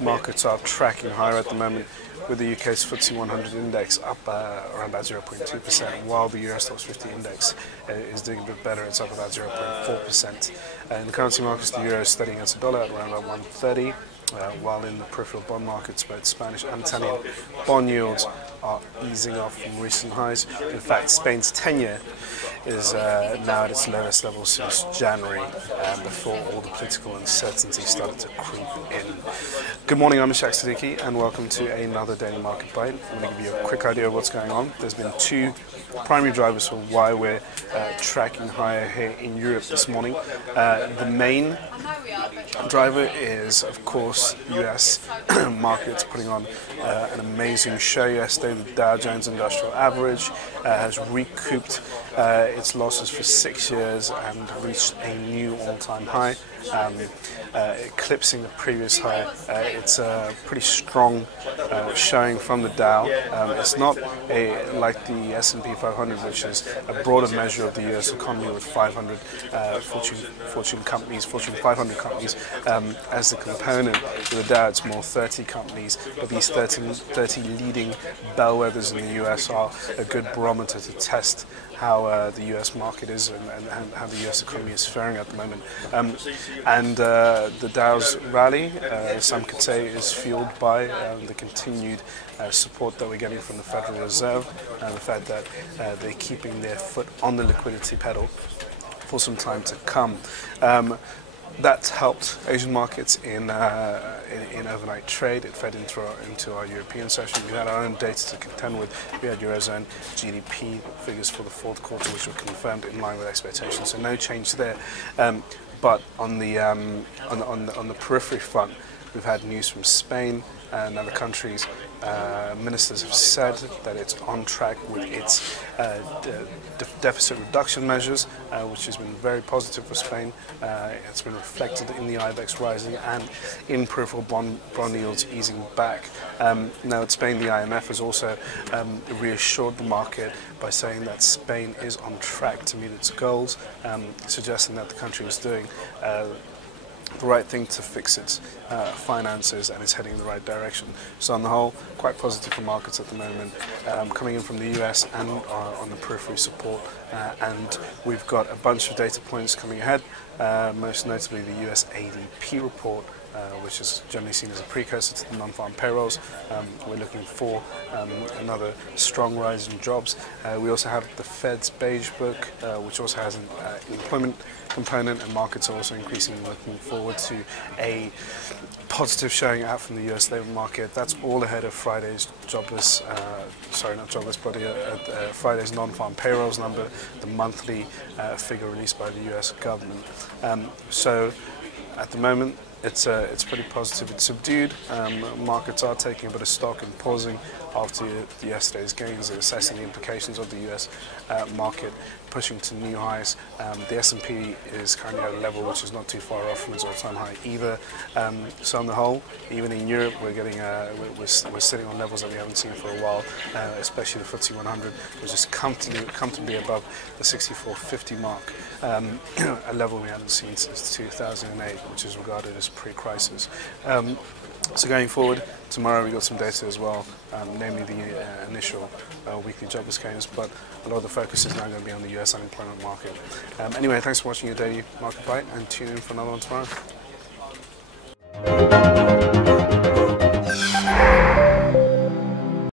markets are tracking higher at the moment, with the UK's FTSE 100 index up around about 0.2%, while the Euro Stoxx 50 index is doing a bit better. It's up about 0.4%. In the currency markets, the euro is steady against the dollar at around about 130. While in the peripheral bond markets, both Spanish and Italian bond yields are easing off from recent highs. In fact, Spain's 10-year is now at its lowest level since January, before all the political uncertainty started to creep in. Good morning, I'm Ishaq Siddiqi, and welcome to another daily market bite. I'm going to give you a quick idea of what's going on. There's been two primary drivers for why we're tracking higher here in Europe this morning. The main driver is, of course, US markets putting on an amazing show yesterday. The Dow Jones Industrial Average has recouped its losses for 6 years and reached a new all-time high, eclipsing the previous high. It's a pretty strong showing from the Dow. It's not like the S&P 500, which is a broader measure of the US economy with 500 Fortune 500 companies as the component. With the Dow, it's more 30 companies, but these 30 leading bellwethers in the US are a good barometer to test how the US market is and how the US economy is faring at the moment. The Dow's rally, some could say, is fueled by the continued support that we're getting from the Federal Reserve, and the fact that they're keeping their foot on the liquidity pedal for some time to come. That's helped Asian markets in overnight trade. It fed into our European session. We had our own data to contend with. We had Eurozone GDP figures for the fourth quarter, which were confirmed in line with expectations. So no change there. But on the periphery front, we've had news from Spain and other countries. Ministers have said that it's on track with its deficit reduction measures, which has been very positive for Spain. It's been reflected in the IBEX rising and in peripheral bond yields easing back. Now at Spain, the IMF has also reassured the market by saying that Spain is on track to meet its goals, suggesting that the country is doing the right thing to fix its finances and is heading in the right direction. So on the whole, quite positive for markets at the moment, coming in from the US and on the periphery support. And we've got a bunch of data points coming ahead, most notably the US ADP report, which is generally seen as a precursor to the non-farm payrolls. We're looking for another strong rise in jobs. We also have the Fed's Beige Book, which also has an employment component, and markets are also increasingly looking forward to a positive showing out from the US labour market. That's all ahead of Friday's Friday's non-farm payrolls number, the monthly figure released by the US government. So at the moment, it's pretty positive. It's subdued. Markets are taking a bit of stock and pausing after yesterday's gains, assessing the implications of the US market pushing to new highs. The S&P is currently at a level which is not too far off from its all-time high either. So on the whole, even in Europe, we're sitting on levels that we haven't seen for a while, especially the FTSE 100, which is comfortably above the 6450 mark, a level we haven't seen since 2008, which is regarded as pre-crisis. So going forward, tomorrow we got some data as well, namely the initial weekly jobless claims, but a lot of the focus is now going to be on the US unemployment market. Anyway, thanks for watching your daily market bite, and tune in for another one tomorrow.